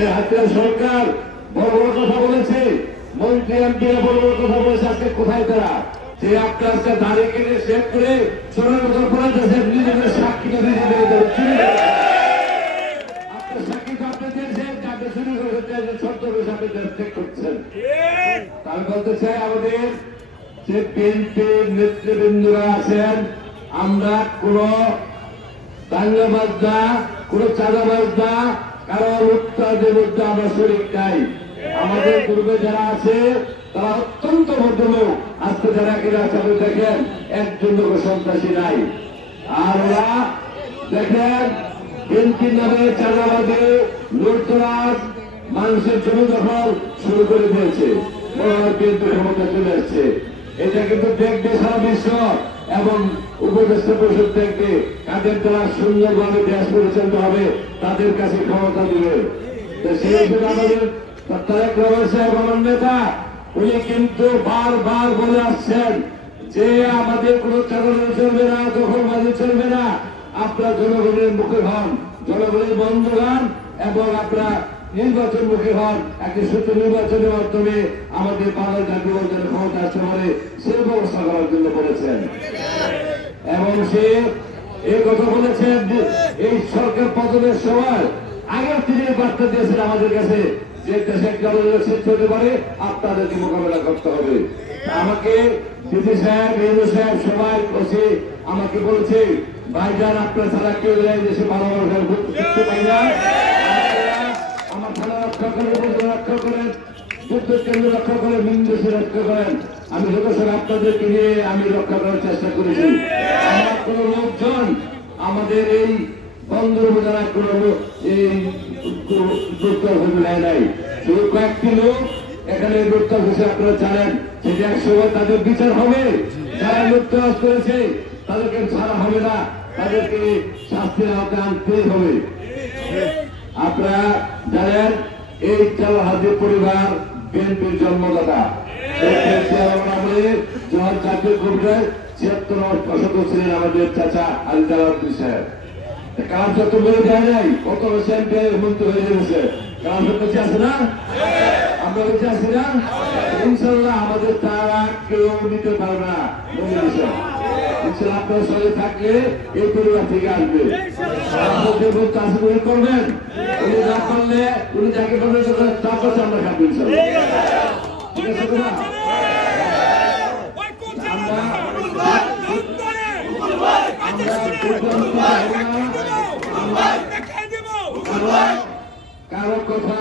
এই হাসিনা সরকার বড় বড় কথা বলেছে, মন্ত্রী এমপিরা বড় বড় কথা বলেছে, আজকে কোথায় তারা? যে আপনার আজকে দাঁড়িয়ে কেটে শেষ করে সোনার মতো পড়াতেছে, নিজেদের সাক্ষীকে নিজেদের আপনার সাক্ষী আপনি দিয়েছেন, যাকে চুরি করে ছোট্ট আপনি চেক করছেন। আমি বলতে চাই আমাদের যে বিএনপির নেতৃবৃন্দরা আছেন, আমরা কোন দাঙ্গাবাজ না, কোন চাঁদাবাজ না, কারণ উত্তাদের মধ্যে আমরা শরীর নাই। আমাদের পূর্বে যারা আছে তারা অত্যন্ত ভদ্রলোক, আজকে যারা কিনা চালু দেখেন একজন লোক সন্ত্রাসী নাই। আর ওরা দেখেন বিএনপির নামে চাঁদাবাদে লুটতরাজ, মানুষের জমি দখল শুরু করে দিয়েছে, বিএনপি ক্ষমতা চলে আসছে। এটা কিন্তু দেখবে সারা বিশ্ব এবং উপদেষ্টা পরিষদ দেখবে, কাদের দ্বারা সুন্দরভাবে দেশ পরিচালিত হবে তাদের কাছে ক্ষমতা দিবে। সেই হিসেবে আমাদের তারেক রহমান সাহেব আমার নেতা, উনি কিন্তু বারবার বলে আসছেন যে আমাদের কোনো চাকরি চলবে না, দখলবাজি চলবে না, আপনারা জনগণের মুখে হন, জনগণের বন্ধু হন এবং আপনারা নির্বাচন মুখী হন। একটি সুষ্ঠু নির্বাচনের মাধ্যমে আমাদের বাংলার জাতীয় দলের ক্ষমতা আসতে পারে সে ব্যবস্থা করার জন্য বলেছেন। এবং সে এই কথা বলেছেন যে এই সরকার পতনের সময় আগের তিনি বার্তা দিয়েছেন আমাদের কাছে যে দেশে জনগণের সৃষ্টি হতে পারে, আপনাদেরকে মোকাবেলা করতে হবে। আমাকে দিদি সাহেব, ইন্দু সাহেব সবাই বসে আমাকে বলছে, ভাইজান আপনার ছাড়া কেউ দেশে ভালো করতে পারি না, আমার থানা রক্ষা করে, রক্ষা করেন, যুদ্ধ কেন্দ্র রক্ষা করে, মিনদেশে রক্ষা করেন। আমি সদস্য আপনাদেরকে নিয়ে আমি রক্ষা করার চেষ্টা করেছি। আমার কোন লোকজন আমাদের এই বন্দর উপজেলায় কোন এই নেয় নাই, শুধু কয়েকটি লোক এখানে লুটতরাজ হয়েছে। আপনারা জানেন সেটা এক সময় তাদের বিচার হবে, যারা লুটতরাজ করেছে তাদেরকে ছাড়া হবে না, তাদেরকে শাস্তির আওতায় আনতেই হবে। আপনারা জানেন এই চাল হাজির পরিবার বিএনপির জন্মদাতা, জাতীয় কমিটির 76 সদস্য ছিলেন আমাদের চাচা আলিদাউদ্দিন সাহেব। কালাম সত্য বলে দেয় নাই, কত মন্ত্রী হয়ে গেছে, কালাম সত্য আছে না, আমরা বেঁচে আছি না, ইনশাল্লাহ আমাদের তারা কেউ নিতে পারবে না। আপনার সঙ্গে থাকলে এই পরিবার থেকে আসবে, চাষি করবেন, উনি না করলে উনি যাকে করবেন তার কাছে আমরা খাবো ইনশাল্লাহ। ঠিক আছে না? কারো কথা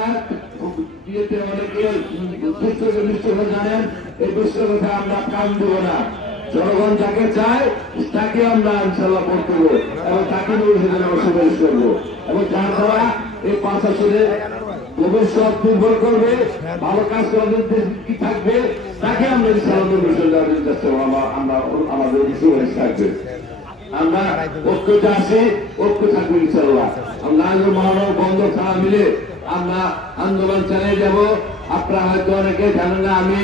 বিয়েতে অনেকে জানেন, এই বিশ্ব কথা আমরা কান দেব না। জনগণ যাকে চায় তাকে আমরা ইনশাল্লাহ ভোট দেবো এবং তাকে আমরা সুপারিশ করবো, এবং যার দ্বারা এই 5 আসনে ভবিষ্যৎ দুর্বল করবে, ভালো কাজ করার কি থাকবে তাকে আমরা ইনশাল্লাহ আমরা আমাদের সুপারিশ থাকবে। আমরা ঐক্যতে আসি, ঐক্য থাকবে ইনশাল্লাহ। আমরা মহানগর বন্ধ খাওয়া মিলে আমরা আন্দোলন চালিয়ে যাব। আপনারা হয়তো অনেকে জানেন না, আমি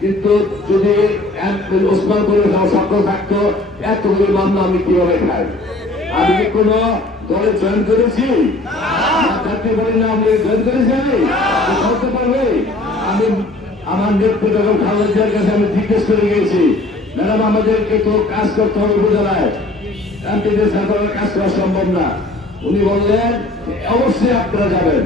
কিন্তু যদি ওসমান করে সক্ষম থাকতো এতগুলি মামলা আমি কিভাবে খাই? আমি কি কোন দলে জয়েন করেছি? থাকতে পারি না, আমি জয়েন করেছি, আমি বলতে পারবে? আমি আমার নেতৃত্ব যখন খালেদার কাছে আমি জিজ্ঞেস করে গিয়েছি, ম্যাডাম আমাদেরকে তো কাজ করতে হবে উপজেলায়, কাজ করা সম্ভব না। উনি বললেন অবশ্যই আপনারা যাবেন।